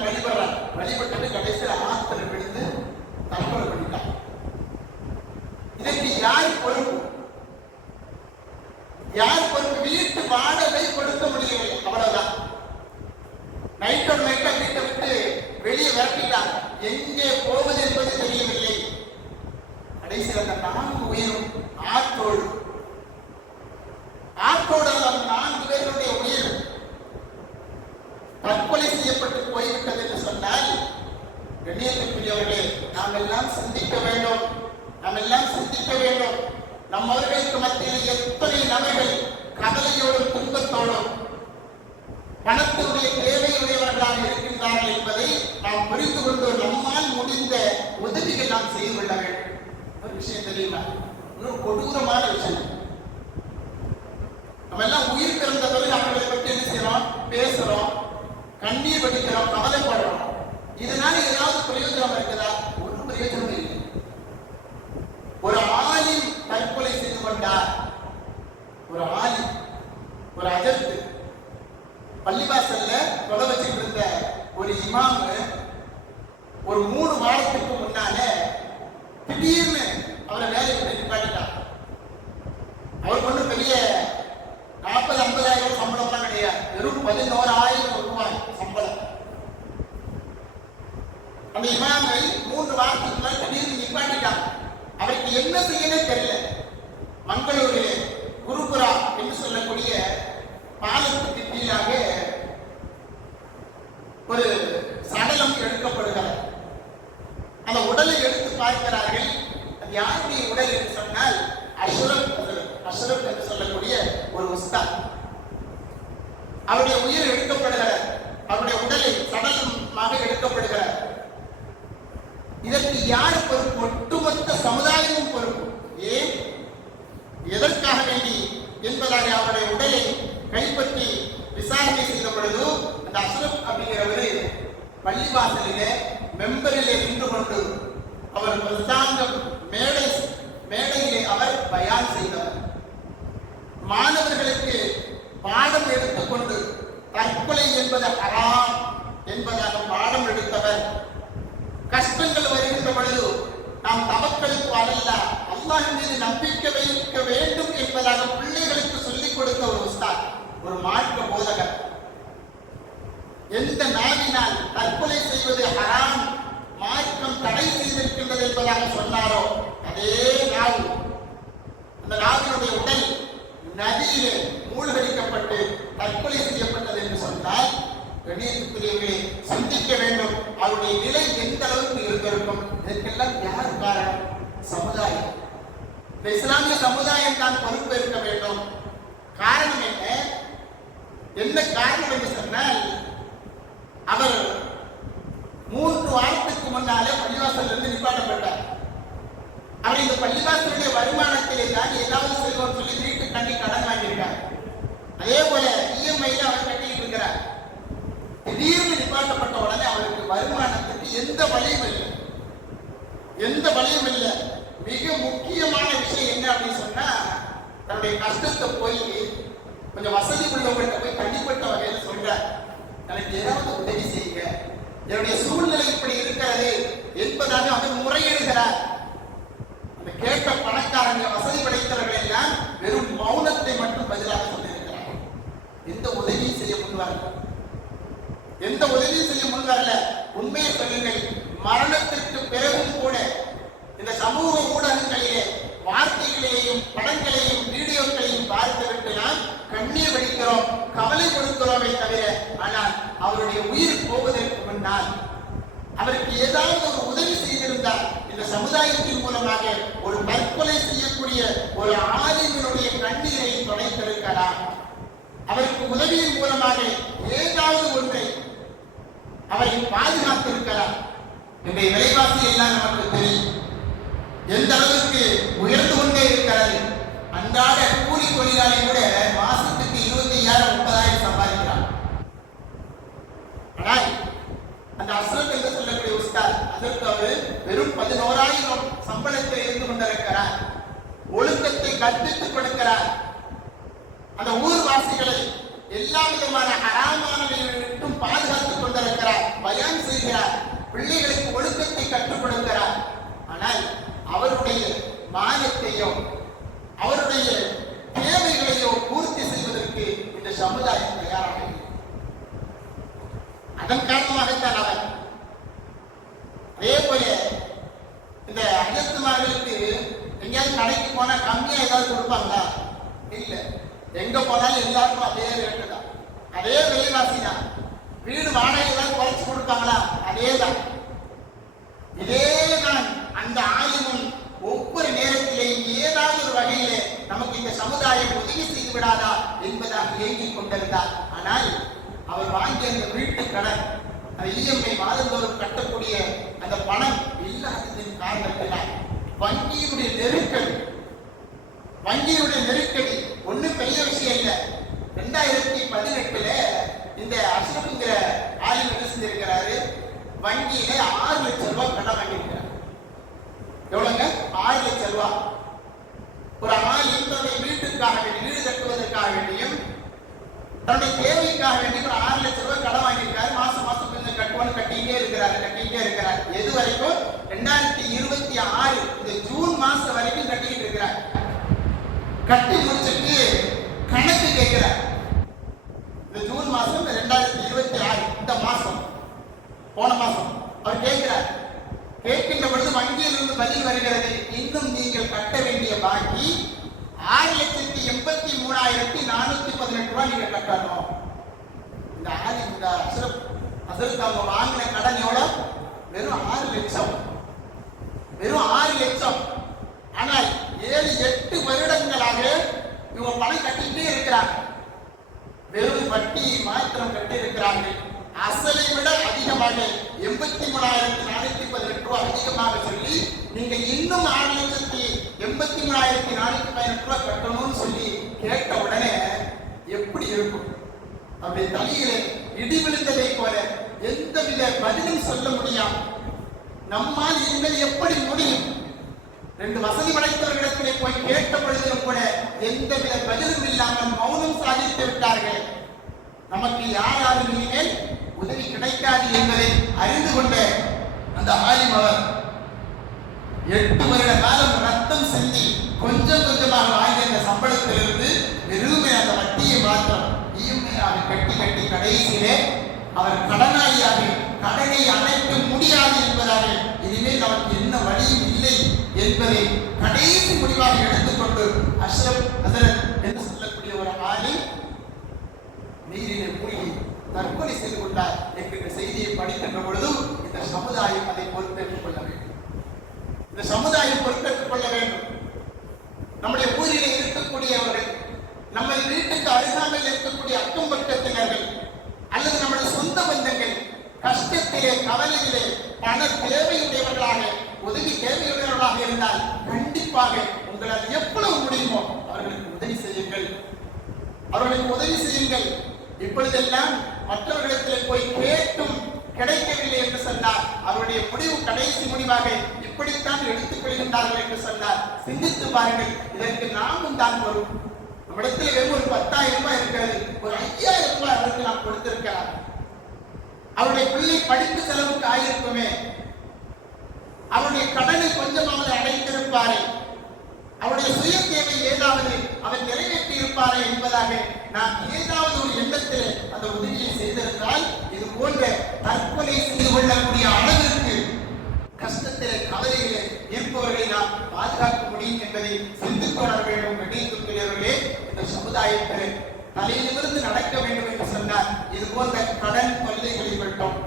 வழிபடுறாங்க. வழிபட்டு கடைசியில் ஆத்திர விழுந்து தற்கொலை பண்ணிட்டாங்க. இதற்கு யார் பொறுப்பு? யார் பொறுப்பு? வீட்டு வாடகை கொடுக்க முடியவில்லை, அவ்வளவுதான். நைட்டோட நைட்டா வீட்டை விட்டு வெளியே விரட்டிட்டாங்க. எங்கே போவது என்பது தெரியவில்லை. கடைசியில் அந்த 4 உயிரும் ஆற்றோடு அந்த 4 பேருடைய உயிர் தற்கொலை செய்யப்பட்டு போய்விட்டது என்று சொன்னால், கண்ணியத்திற்குரியவர்களே, நாம் எல்லாம் சிந்திக்க வேண்டும். நம்மவர்களுக்கு மத்தியில் எத்தனை நபர்கள் கவலையோடும் துன்பத்தோடும் பணத்தினுடைய தேவையுடையவர்களாக இருக்கின்றார்கள் என்பதை நாம் புரிந்து கொண்டு நம்மால் முடிந்த உதவிகள் நாம் செய்து கொள்ள வேண்டும். ஒரு விஷயம் தெரியுமா? இன்னும் கொடூரமான விஷயம். நம்ம எல்லாம் உயிர் பிறந்த பிறகு அவர்களை பற்றி என்ன செய்யறோம்? பேசுறோம், கண்ணீர் வடிக்கிறோம், கவலைப்படுறோம். இதனால ஏதாவது பிரயோஜனம் இருக்குதா? ஒரு பிரயோஜனம் இல்லை. ஒரு ஆலிம் தற்கொலை செய்து கொண்டார். ஒரு ஆலிம், ஒரு அஜர்த்து, பள்ளிவாசல்ல தொலை வச்சுட்டு இருந்த ஒரு இமாம் ஒரு 3 வாரத்துக்கு முன்னால திடீர்னு அவரை வேலையை விட்டு நிப்பாட்டிட்டார். அவருக்கு ஒன்றும் பெரிய 40-50,000 சம்பளம்லாம் கிடையாது. வெறும் 11,000 ரூபாய் சம்பளம். அந்த இமாமை 3 வாரத்துக்கு மேல திடீர்னு நிப்பாட்டிட்டாங்க. அவருக்கு என்ன செய்யவே தெரியல. மங்களூரிலே குருபுரா என்று சொல்லக்கூடிய பாலத்துக்கு கீழாக ஒரு சடலம் எடுக்கப்படுகிறது. அந்த உடலை எடுத்து பார்க்கிறார்கள். அது யாருடைய உடல் என்று சொன்னால் அஷ்ரப் என்று சொல்லக்கூடிய ஒரு உஸ்தாத். அவருடைய உயிர் எடுக்கப்படுகிறது. அவருடைய உடலை சடலமாக எடுக்கப்படுகிறது. இதற்கு யார் பொறுப்பு? ஒட்டுமொத்த சமுதாயமும் பொறுப்பு. ஏன், எதற்காக வேண்டி என்பதாக அவருடைய உடலை கைப்பற்றி விசாரணை செய்த பொழுது அந்த அஷ்ரப் அப்படிங்கிறவர் பள்ளிவாசலிலே மெம்பரிலே நின்று கொண்டு அவர் பிரசாங்கம் மேடையிலே அவர் பயான் செய்தவர். மாணவர்களுக்கு பாடம் எடுத்துக்கொண்டு தற்கொலை என்பது ஹராம் என்பதாக பாடம் எடுத்தவர். கஷ்டங்கள் வருகின்ற பொழுது நாம் தவக்கலுக்கு அல்ல, அல்லாஹ் மீது நம்பிக்கை வைக்க வேண்டும் என்பதாக பிள்ளைகளுக்கு சொல்லிக் கொடுத்த ஒரு உஸ்தாத், ஒரு மார்க்க போதகர். எந்த நாவினால் தற்கொலை செய்வது ஹராம், மார்க்கம் தடை செய்திருக்கின்றது என்பதாக சொன்னாரோ அதே நாவு, அந்த நாவினுடைய உடல் நதியிலே மூழ்கடிக்கப்பட்டு தற்கொலை செய்யப்பட்டது என்று சொன்னால், கண்ணியத்துக்குரியவர்களை சிந்திக்க வேண்டும். அவருடைய நிலை எந்த அளவுக்கு இருந்திருக்கும். இதற்கெல்லாம் யார் காரணம்? சமுதாயம். இந்த இஸ்லாமிய சமுதாயம் தான் பொறுப்பேற்க வேண்டும். காரணம் என்ன காரணம் என்று சொன்னால், அவர் 3 வாரத்துக்கு முன்னாலே பள்ளிவாசல் இருந்து நிப்பாட்டப்பட்டார். அவர் இந்த பள்ளிவாசலுடைய வருமானத்திலே தான் ஏதாவது செல்வம் சொல்லி வீட்டுக்கு கடன் வாங்கியிருக்கார். அதே போல இஎம்ஐல அவர் கட்டிட்டு இருக்கிறார். திடீர்னு நிப்பாட்டப்பட்ட உடனே அவருக்கு வருமானத்துக்கு எந்த வழியும் இல்லை. மிக முக்கியமான விஷயம் என்ன அப்படின்னு சொன்னா, தன்னுடைய கஷ்டத்தை போய் கொஞ்சம் வசதி உள்ளவங்கள்ட்ட போய் தனிப்பட்ட வகையில் சொல்றார், எனக்கு ஏதாவது உதவி செய்யுங்க, என்னுடைய சூழ்நிலை இப்படி இருக்கிறது என்பதாக அவர் முறையிடுகிறார். அந்த கேட்ட பணக்காரங்க, வசதி படைத்தவர்கள் எல்லாம் வெறும் மௌனத்தை மட்டும் பதிலாக சொல்லியிருக்கிறார். எந்த உதவியும் செய்ய முன்வரல. உண்மையை சொல்லுங்கள், மரணத்திற்கு பிறகும் கூட இந்த சமூக ஊடகங்களிலே வார்த்தைகளையும் படங்களையும் வீடியோக்களையும் பார்த்துவிட்டு நாம் கண்ணீர் வடிக்கிறோம், கவலைப்படுத்துகிறோமே தவிர, ஆனால் அவருடைய உயிர் போவதற்கு முன்னால் அவருக்கு ஏதாவது ஒரு உதவி செய்திருந்தால், இந்த சமுதாயத்தின் மூலமாக ஒரு தற்கொலை செய்யக்கூடிய ஒரு ஆலிமினுடைய கண்ணீரை தொலைத்திருக்கலாம். அவருக்கு உதவியின் மூலமாக ஏதாவது ஒன்றை அவரை பாதுகாத்திருக்கலாம். இன்றைய விலைவாசி எல்லாம் நமக்கு தெரியும், எந்த அளவுக்கு உயர்ந்து கொண்டே இருக்கிறது. அன்றாட கூலி தொழிலாளி கூட மாசத்துக்கு 25,000 விசுவாசிகளை எல்லா விதமான ஹராமானவைகளுக்கும் பாதுகாத்துக் கொண்டிருக்கிறார், பயான் செய்கிறார், பிள்ளைகளுக்கு ஒழுக்கத்தை கற்றுக் கொடுக்கிறார். ஆனால் அவருடைய மானத்தையோ அவருடைய தேவைகளையோ பூர்த்தி செய்வதற்கு இந்த சமுதாயம் தயாராக இல்லை. அதன் காரணமாகத்தான் அவர் அதே போல இந்த அஜத்துமார்களுக்கு எங்கேயாவது கடைக்கு போனா கம்மியா ஏதாவது கொடுப்பாங்களா? இல்ல, எங்க போனாலும் எல்லாருக்கும் அதே ரேட்டு தான், அதே விலைவாசி தான். வீடு வாடகை ஏதாவது குறைச்சு கொடுப்பாங்களா? அதேதான். இதேதான் அந்த ஆலிமும் ஒவ்வொரு நேரத்திலேயும் ஏதாவது ஒரு வகையிலே நமக்கு இந்த சமுதாயம் உதவி செய்து விடாதா என்பதாக ஏங்கிக் கொண்டிருந்தார். ஆனால் அவர் வாங்கிய அந்த வீட்டு கடன், இஎம்ஐ மாதந்தோறும் கட்டக்கூடிய அந்த பணம் இல்லாததின் காரணத்தினால் வங்கியுடைய நெருக்கடி ஒன்னும் பெரிய விஷயம் இல்லை. 2018 இந்த அஷ்ரஃப்ங்கிற ஆலிம் என்ன செஞ்சிருக்கிறாரு, வங்கியில 6 லட்சம் ரூபாய் கடன் வாங்கியிருக்கிறார். எவ்வளவுங்க? 6 லட்சம் ரூபாய். ஒரு ஆலிம் தன்னுடைய வீட்டுக்காக வேண்டி, வீடு கட்டுவதற்காக வேண்டியும் தன்னுடைய தேவைக்காக வேண்டி ஒரு 6 லட்சம் ரூபாய் கடன் வாங்கியிருக்காரு. மாசம் மாசம் கொஞ்சம் கட்டிட்டே இருக்கிறார். எது வரைக்கும்? 2026 இந்த ஜூன் மாசம் வரைக்கும் கட்டிக்கிட்டு இருக்கிறார். கட்டி முடிச்சுட்டு கணக்கு கேட்கிறார். இந்த ஜூன் மாசம் 2026 இந்த மாசம், போன மாசம் அவர் கேட்கிறார். கேட்கின்ற பொழுது வங்கியிலிருந்து பதில் வருகிறது, இன்னும் நீங்கள் கட்ட வேண்டிய பாக்கி 6,83,418 ரூபாய் நீங்க கட்டணும். இந்த அஷ்ரஃப் அதற்கு அவங்க வாங்கின கடன் எவ்வளவு? வெறும் 6 லட்சம். ஆனால் 7-8 வருடங்களாக இவங்க பணம் கட்டிட்டே இருக்கிறாங்க. வெறும் வட்டியை மாத்திரம் கட்டி இருக்கிறார்கள். அசலை விட அதிகமாக 83,418 ரூபாய் அதிகமாக சொல்லி நீங்க இன்னும் 6,83,418 ரூபாய் கட்டணும்னு சொல்லி கேட்ட உடனே எப்படி இருக்கும்? அப்படி தலையிலே இடி விழுந்ததை போல எந்தவித பதிலும் சொல்ல முடியாது. நம்மால் இனிமேல் எப்படி முடியும்? 2 வசதி படைத்தவர்களிடத்திலே போய் கேட்ட பொழுதிலும் கூட எந்தவித பதிலும் இல்லாமல் மௌனம் சாதித்து விட்டார்கள். நமக்கு யாராலும் இனிமேல் உதவி கிடைக்காது என்பதை அறிந்து கொண்ட அந்த ஆலிம் அவர் 8 வருட காலம் ரத்தம் சிந்தி கொஞ்சம் கொஞ்சமாக வாங்கிய அந்த சம்பளத்திலிருந்து வெறுமை அந்த வட்டியை மாத்திரம் இஎம்ஐயாக கட்டி கடைசியிலே அவர் கடனாளியாக கடனை அடைக்க முடியாது என்பதாக இனிமேல் நமக்கு என்ன வழியும் இல்லை என்பதை கடைசி முடிவாக எடுத்துக்கொண்டு அஷ்ரஃப் ஹஸரத் என்று சொல்லக்கூடிய ஒரு ஆலிம் நீரிலே மூழ்கி தற்கொலை செய்து கொண்டார் என்கின்ற செய்தியை படிக்கின்ற பொழுதும் இந்த சமுதாயம் அதை பொறுப்பேற்றுக் கொள்ள வேண்டும். இந்த சமுதாயம் பொறுப்பேற்றுக் கொள்ள வேண்டும். நம்முடைய ஊரிலே இருக்கக்கூடியவர்கள், நமது வீட்டுக்கு அருகாமையில் இருக்கக்கூடிய அக்கம் பக்கத்தினர்கள் அல்லது நம்முடைய சொந்த பந்தங்கள் கஷ்டத்திலே கவலையிலே பண தேவையுடையவர்களாக, உதவி தேவையுடையவர்களாக இருந்தால் கண்டிப்பாக உங்களால் எவ்வளவு முடியுமோ அவர்களுக்கு உதவி செய்யுங்கள். இப்பொழுதெல்லாம் மற்றவர்களிடத்தில் போய் கேட்டும் கிடைக்கவில்லை என்று சொன்னார். அவருடைய முடிவு கடைசி முடிவாக இப்படித்தான் எடுத்துக் கொள்கின்றார்கள் என்று சொன்னார். சிந்தித்து பாருங்கள், இதற்கு நாமும் தான் வரும். நம்மிடத்தில் வெறும் ஒரு 10,000 ரூபாய் இருக்கிறது, ஒரு 5,000 ரூபாய் அவருக்கு நாம் கொடுத்திருக்கலாம். அவருடைய பிள்ளை படிப்பு செலவுக்கு ஆயிருக்குமே, அவருடைய கடனை கொஞ்சமாவது அடைத்திருப்பாரே, அவருடைய சுய தேவை ஏதாவது அவர் நிறைவேற்றி இருப்பாரே என்பதாக நாம் ஏதாவது ஒரு எண்ணத்தில் அந்த உதவியை செய்திருந்தால் இது போன்ற தற்கொலை செய்து கொள்ளக்கூடிய அளவிற்கு கஷ்டத்திலே கவலையிலே இருப்பவர்களை நாம் பாதுகாக்க முடியும் என்பதை சிந்தித்து கொள்ள வேண்டும். கணியத்துக்குரியவர்களே, இந்த சமுதாயத்தில் தலையிலிருந்து நடக்க வேண்டும் என்று சொன்னார். இது போன்ற கடன் தொல்லைகளை விட்டோம்,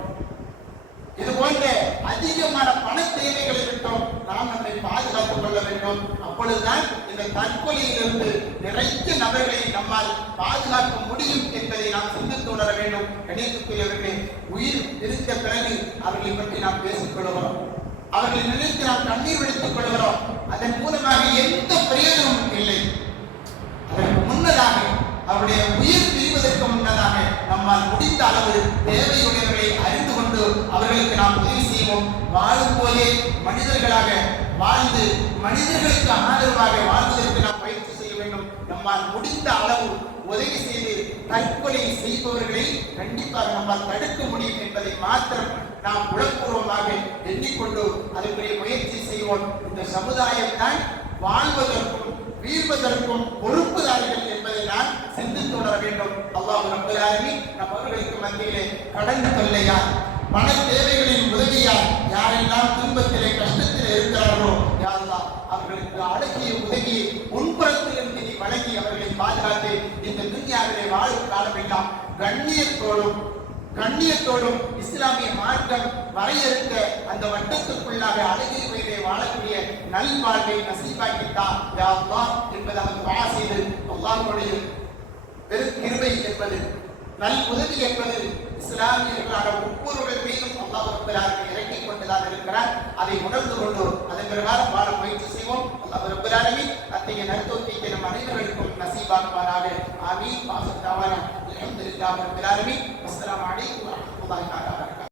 இது போன்ற அதிகமான பண தேவைகளை விட்டோம் நாம் நம்மை பாதுகாத்துக் கொள்ள வேண்டும். அப்பொழுதுதான் இந்த தற்கொலையிலிருந்து நிறைய நபர்களை நம்மால் பாதுகாக்க முடியும் என்பதை நாம் சிந்தித்து உணர வேண்டும். கணியத்துக்குரியவர்களே, உயிர் இருந்த பிறகு அவர்களை பற்றி நாம் பேசிக் கொள்கிறோம், அவர்களை நினைத்து நாம் கண்ணீர் வெடித்துக் கொள்கிறோம். அதன் மூலமாக எந்த பிரயோஜனமும் இல்லை. அதற்கு முன்னதாக அவருடைய உயிர் பிரிவதற்கு முன்னதாக நம்மால் முடிந்த அளவு தேவையுடையவர்களை அறிந்து கொண்டு அவர்களுக்கு நாம் உதவி செய்வோம். வாழும் போதே மனிதர்களாக வாழ்ந்து மனிதர்களுக்கு ஆதரவாக வாழ்வதற்கு நாம் பயிற்சி செய்ய வேண்டும். நம்மால் நம்மால் முடிந்த அளவு உதவி செய்து தற்கொலை செய்பவர்களை கண்டிப்பாக நம்மால் தடுக்க முடியும் என்பதை மாத்திரம் நாம் உளப்பூர்வமாக எண்ணிக்கொண்டு அதற்குரிய முயற்சி செய்வோம். இந்த சமுதாயம் தான் வாழ்வதற்கும் வீழ்வதற்கும் பொறுப்புதாரிகள் என்பதை நான் சிந்தித்து உணர வேண்டும். அல்லாஹ் ரப்பல் ஆலமீன் நம் அவர்களுக்கு மத்தியிலே கடன் தொல்லையா, பண தேவைகளின் உதவியா, யாரெல்லாம் துன்பத்திலே கஷ்டத்திலே இருக்கிறார்களோ யா அல்லாஹ் அவர்களுக்கு அடக்கிய உதவியை உன்புறத்திலிருந்து நீ வழங்கி அவர்களை பாதுகாத்து இந்த துன்யாவிலே வாழும் காலமெல்லாம் கண்ணியத்தோடும் இஸ்லாமிய மார்க்கம் வரையறுத்த அந்த வட்டத்துக்குள்ளாக அழகிய வகையிலே வாழக்கூடிய நல்வாழ்வை நசீபாக்கித்தா யா அல்லாஹ் என்பதாக துஆ செய்து அல்லாஹ்வுடைய கிருபை என்பது நல் உதவி என்பது இஸ்லாமியர்களான ஒவ்வொருவர் மீதும் அல்லாஹ் ரப்பல் ஆலமீன் இறக்கிக் கொண்டுதான் இருக்கிறார். அதை உணர்ந்து கொண்டு அதன் பிரகாரம் வாழ முயற்சி செய்வோம். அல்லாஹ் ரப்பல் ஆலமீன் அத்தகைய நற்தௌஃபீக்கை நம் அனைவருக்கும் நசீபாக்குவாராக. ஆமீன். வாசல் தாவானா அல்ஹம்துலில்லாஹி ரப்பில் ஆலமீன். அஸ்ஸலாமு அலைக்கும் வரஹ்மத்துல்லாஹி வபரகாத்துஹு.